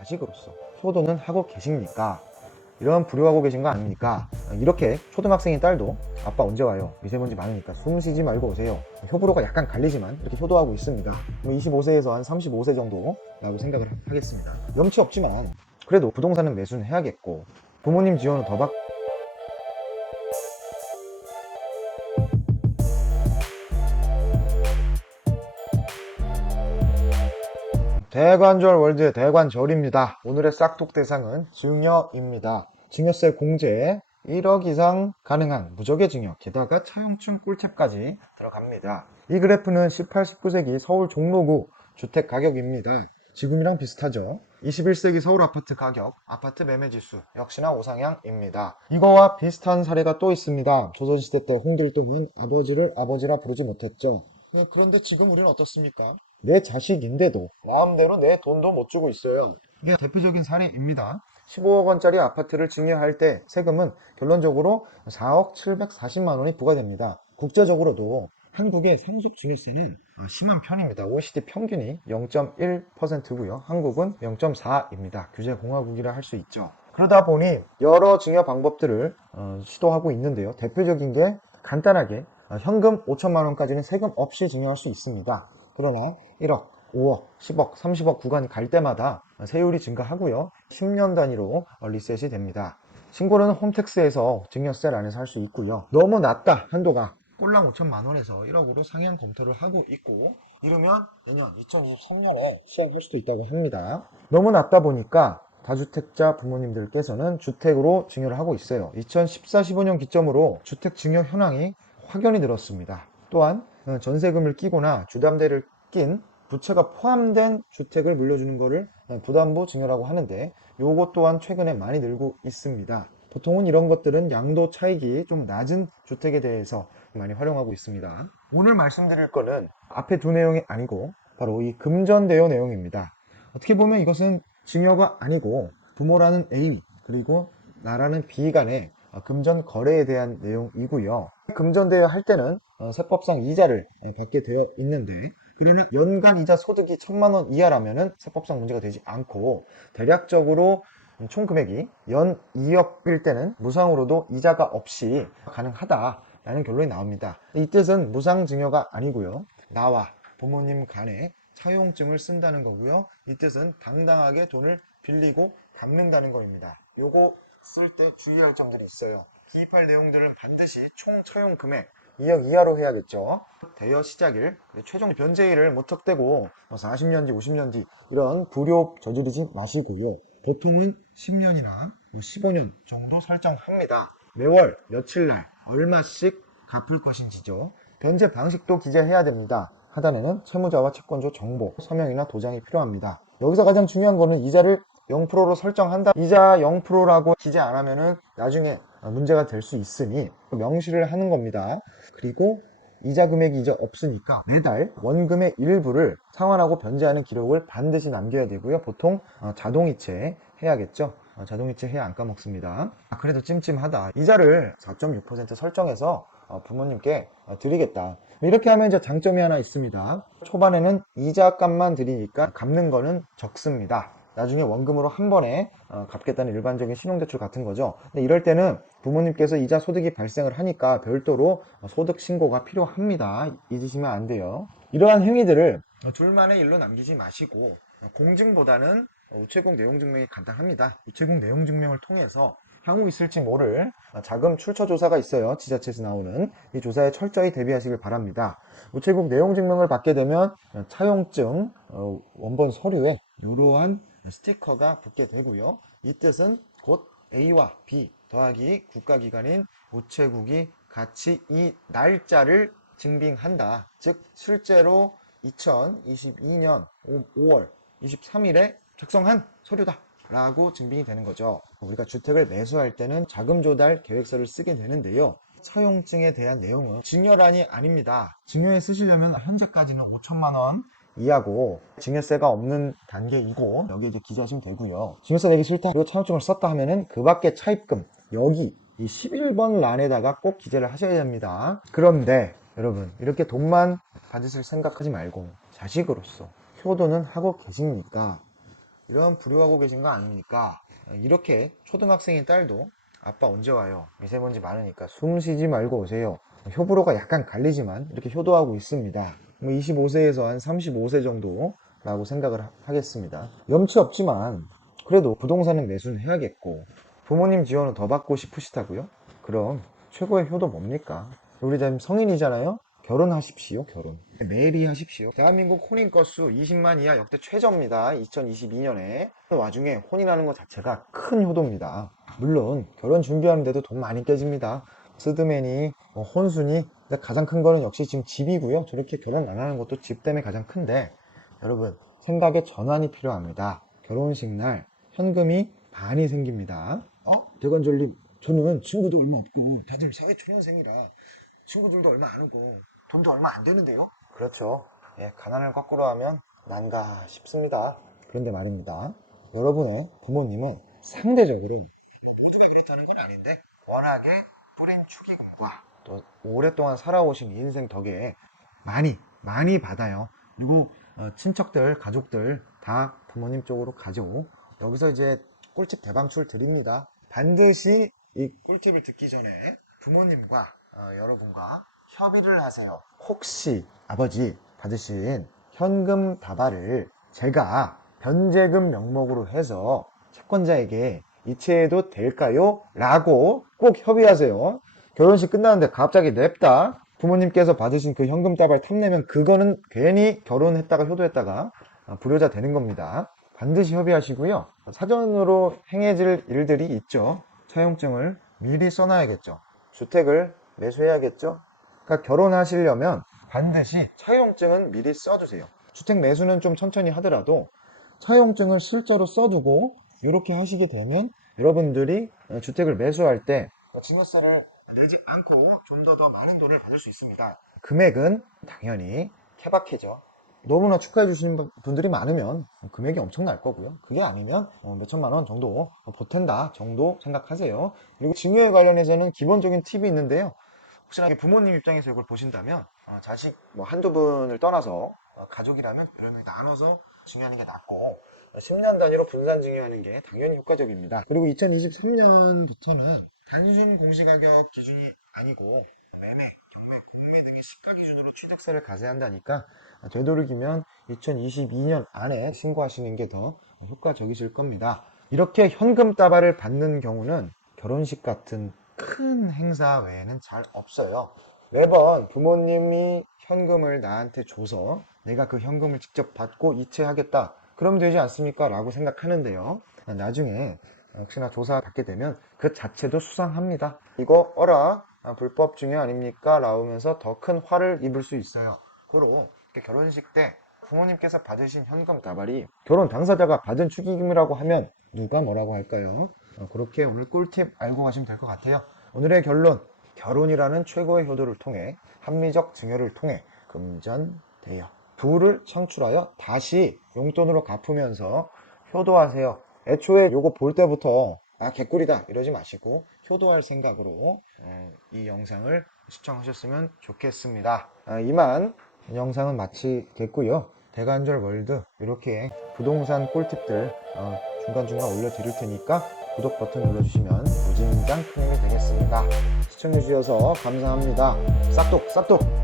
자식으로서 효도는 하고 계십니까? 이런 불효하고 계신 거 아닙니까? 이렇게 초등학생인 딸도 아빠 언제 와요? 미세먼지 많으니까 숨 쉬지 말고 오세요. 호불호가 약간 갈리지만 이렇게 효도하고 있습니다. 25세에서 한 35세 정도라고 생각을 하겠습니다. 염치 없지만 그래도 부동산은 매수는 해야겠고 부모님 지원은 더 받고 대관절 월드의 대관절입니다. 오늘의 싹둑 대상은 증여입니다. 증여세 공제에 1억 이상 가능한 무적의 증여, 게다가 차용증 꿀팁까지 들어갑니다. 이 그래프는 18, 19세기 서울 종로구 주택 가격입니다. 지금이랑 비슷하죠. 21세기 서울 아파트 가격, 아파트 매매지수 역시나 우상향입니다. 이거와 비슷한 사례가 또 있습니다. 조선시대 때 홍길동은 아버지를 아버지라 부르지 못했죠. 그런데 지금 우리는 어떻습니까? 내 자식인데도 마음대로 내 돈도 못 주고 있어요. 이게 대표적인 사례입니다. 15억 원짜리 아파트를 증여할 때 세금은 결론적으로 4억 740만 원이 부과됩니다. 국제적으로도 한국의 상속 증여세는 심한 편입니다. OECD 평균이 0.1%고요. 한국은 0.4입니다. 규제 공화국이라 할 수 있죠. 그러다 보니 여러 증여 방법들을 시도하고 있는데요. 대표적인 게 간단하게 현금 5천만 원까지는 세금 없이 증여할 수 있습니다. 그러나 1억, 5억, 10억, 30억 구간이 갈 때마다 세율이 증가하고요. 10년 단위로 리셋이 됩니다. 신고는 홈택스에서 증여세 안에서 할 수 있고요. 너무 낮다 한도가 꼴랑 5천만 원에서 1억으로 상향 검토를 하고 있고 이르면 내년 2023년에 시행할 수도 있다고 합니다. 너무 낮다 보니까 다주택자 부모님들께서는 주택으로 증여를 하고 있어요. 2014-15년 기점으로 주택 증여 현황이 확연히 늘었습니다. 또한 전세금을 끼거나 주담대를 낀 부채가 포함된 주택을 물려주는 것을 부담부 증여라고 하는데 요것 또한 최근에 많이 늘고 있습니다. 보통은 이런 것들은 양도 차익이 좀 낮은 주택에 대해서 많이 활용하고 있습니다. 오늘 말씀드릴 거는 앞에 두 내용이 아니고 바로 이 금전대여 내용입니다. 어떻게 보면 이것은 증여가 아니고 부모라는 A 그리고 나라는 B 간의 금전 거래에 대한 내용이고요. 금전대여 할 때는 세법상 이자를 받게 되어 있는데 그러나 연간 이자 소득이 1,000만 원 이하라면 세법상 문제가 되지 않고 대략적으로 총 금액이 연 2억일 때는 무상으로도 이자가 없이 가능하다라는 결론이 나옵니다. 이 뜻은 무상증여가 아니고요. 나와 부모님 간에 차용증을 쓴다는 거고요. 이 뜻은 당당하게 돈을 빌리고 갚는다는 겁니다. 요거 쓸 때 주의할 점들이 있어요. 기입할 내용들은 반드시 총 처용 금액 2억 이하로 해야겠죠. 대여 시작일, 최종 변제일을 무턱대고 40년 뒤, 50년 뒤 이런 불효 저지르지 마시고요. 보통은 10년이나 15년 정도 설정합니다. 매월 며칠날 얼마씩 갚을 것인지죠. 변제 방식도 기재해야 됩니다. 하단에는 채무자와 채권자 정보, 서명이나 도장이 필요합니다. 여기서 가장 중요한 거는 이자를 0%로 설정한다. 이자 0%라고 기재 안 하면은 나중에 문제가 될 수 있으니 명시를 하는 겁니다. 그리고 이자 금액이 이제 없으니까 매달 원금의 일부를 상환하고 변제하는 기록을 반드시 남겨야 되고요. 보통 자동이체 해야겠죠. 자동이체 해야 안 까먹습니다. 그래도 찜찜하다. 이자를 4.6% 설정해서 부모님께 드리겠다. 이렇게 하면 이제 장점이 하나 있습니다. 초반에는 이자 값만 드리니까 갚는 거는 적습니다. 나중에 원금으로 한 번에 갚겠다는 일반적인 신용대출 같은 거죠. 근데 이럴 때는 부모님께서 이자 소득이 발생을 하니까 별도로 소득 신고가 필요합니다. 잊으시면 안 돼요. 이러한 행위들을 둘만의 일로 남기지 마시고 공증보다는 우체국 내용증명이 간단합니다. 우체국 내용증명을 통해서 향후 있을지 모를 자금 출처 조사가 있어요. 지자체에서 나오는 이 조사에 철저히 대비하시길 바랍니다. 우체국 내용증명을 받게 되면 차용증 원본 서류에 이러한 스티커가 붙게 되고요. 이 뜻은 곧 A와 B 더하기 국가기관인 우체국이 같이 이 날짜를 증빙한다. 즉 실제로 2022년 5월 23일에 작성한 서류다 라고 증빙이 되는 거죠. 우리가 주택을 매수할 때는 자금 조달 계획서를 쓰게 되는데요. 차용증에 대한 내용은 증여란이 아닙니다. 증여에 쓰시려면 현재까지는 5천만 원 이하고 증여세가 없는 단계이고 여기에 이제 기재하시면 되고요. 증여세 내기 싫다 그리고 차용증을 썼다 하면은 그 밖에 차입금 여기 이 11번 란에다가 꼭 기재를 하셔야 됩니다. 그런데 여러분 이렇게 돈만 받으실 생각하지 말고 자식으로서 효도는 하고 계십니까? 이런 불효하고 계신 거 아닙니까? 이렇게 초등학생인 딸도 아빠 언제 와요? 미세먼지 많으니까 숨 쉬지 말고 오세요. 효부로가 약간 갈리지만 이렇게 효도하고 있습니다. 25세에서 한 35세 정도라고 생각을 하겠습니다. 염치 없지만 그래도 부동산은 매수는 해야겠고 부모님 지원은 더 받고 싶으시다고요? 그럼 최고의 효도 뭡니까? 우리 지금 성인이잖아요? 결혼하십시오, 결혼. 매일이 하십시오. 대한민국 혼인 건수 20만 이하 역대 최저입니다. 2022년에. 그 와중에 혼인하는 것 자체가 큰 효도입니다. 물론 결혼 준비하는데도 돈 많이 깨집니다. 스드메니, 혼수니, 가장 큰 거는 역시 지금 집이고요. 저렇게 결혼 안 하는 것도 집 때문에 가장 큰데, 여러분 생각의 전환이 필요합니다. 결혼식 날 현금이 많이 생깁니다. 대관절님, 저는 친구도 얼마 없고 다들 사회 초년생이라 친구들도 얼마 안 오고 돈도 얼마 안 되는데요? 그렇죠. 예, 가난을 거꾸로 하면 난가 싶습니다. 그런데 말입니다. 여러분의 부모님은 상대적으로 모두가 그렇다는 건 아닌데 워낙에 뿌린 축의금과 또 오랫동안 살아오신 인생 덕에 많이 받아요. 그리고 친척들, 가족들 다 부모님 쪽으로 가죠. 여기서 이제 꿀팁 대방출 드립니다. 반드시 이 꿀팁을 듣기 전에 부모님과 여러분과 협의를 하세요. 혹시 아버지 받으신 현금 다발을 제가 변제금 명목으로 해서 채권자에게 이체해도 될까요? 라고 꼭 협의하세요. 결혼식 끝나는데 갑자기 냅다 부모님께서 받으신 그 현금 다발 탐내면 그거는 괜히 결혼했다가 효도했다가 불효자 되는 겁니다. 반드시 협의하시고요. 사전으로 행해질 일들이 있죠. 차용증을 미리 써놔야겠죠. 주택을 매수해야겠죠. 그러니까 결혼하시려면 반드시 차용증은 미리 써두세요. 주택 매수는 좀 천천히 하더라도 차용증을 실제로 써두고 이렇게 하시게 되면 여러분들이 주택을 매수할 때 증여세를 내지 않고 좀 더 많은 돈을 받을 수 있습니다. 금액은 당연히 케바케죠. 너무나 축하해 주시는 분들이 많으면 금액이 엄청날 거고요. 그게 아니면 몇천만 원 정도 보탠다 정도 생각하세요. 그리고 증여에 관련해서는 기본적인 팁이 있는데요. 혹시나 부모님 입장에서 이걸 보신다면 자식 한두 분을 떠나서 가족이라면 이런 나눠서 증여하는 게 낫고 10년 단위로 분산 증여하는 게 당연히 효과적입니다. 그리고 2023년부터는 단순 공시가격 기준이 아니고 매매, 경매, 공매 등의 시가 기준으로 취득세를 과세한다니까 되도록이면 2022년 안에 신고하시는 게 더 효과적이실 겁니다. 이렇게 현금 다발을 받는 경우는 결혼식 같은 큰 행사 외에는 잘 없어요. 매번 부모님이 현금을 나한테 줘서 내가 그 현금을 직접 받고 이체하겠다. 그럼 되지 않습니까? 라고 생각하는데요. 나중에 혹시나 조사 받게 되면 그 자체도 수상합니다. 이거 어라 불법 증여 아닙니까? 라면서 더 큰 화를 입을 수 있어요. 고로 결혼식 때 부모님께서 받으신 현금 다발이 결혼 당사자가 받은 축의금이라고 하면 누가 뭐라고 할까요? 그렇게 오늘 꿀팁 알고 가시면 될 것 같아요. 오늘의 결론, 결혼이라는 최고의 효도를 통해 합리적 증여를 통해 금전대여 부를 창출하여 다시 용돈으로 갚으면서 효도하세요. 애초에 요거 볼 때부터 개꿀이다 이러지 마시고 효도할 생각으로 이 영상을 시청하셨으면 좋겠습니다. 이만 영상은 마치겠고요. 대관절 월드 이렇게 부동산 꿀팁들 중간중간 올려드릴 테니까 구독 버튼 눌러주시면 무진장 큰 힘이 되겠습니다. 시청해주셔서 감사합니다. 싹둑 싹둑.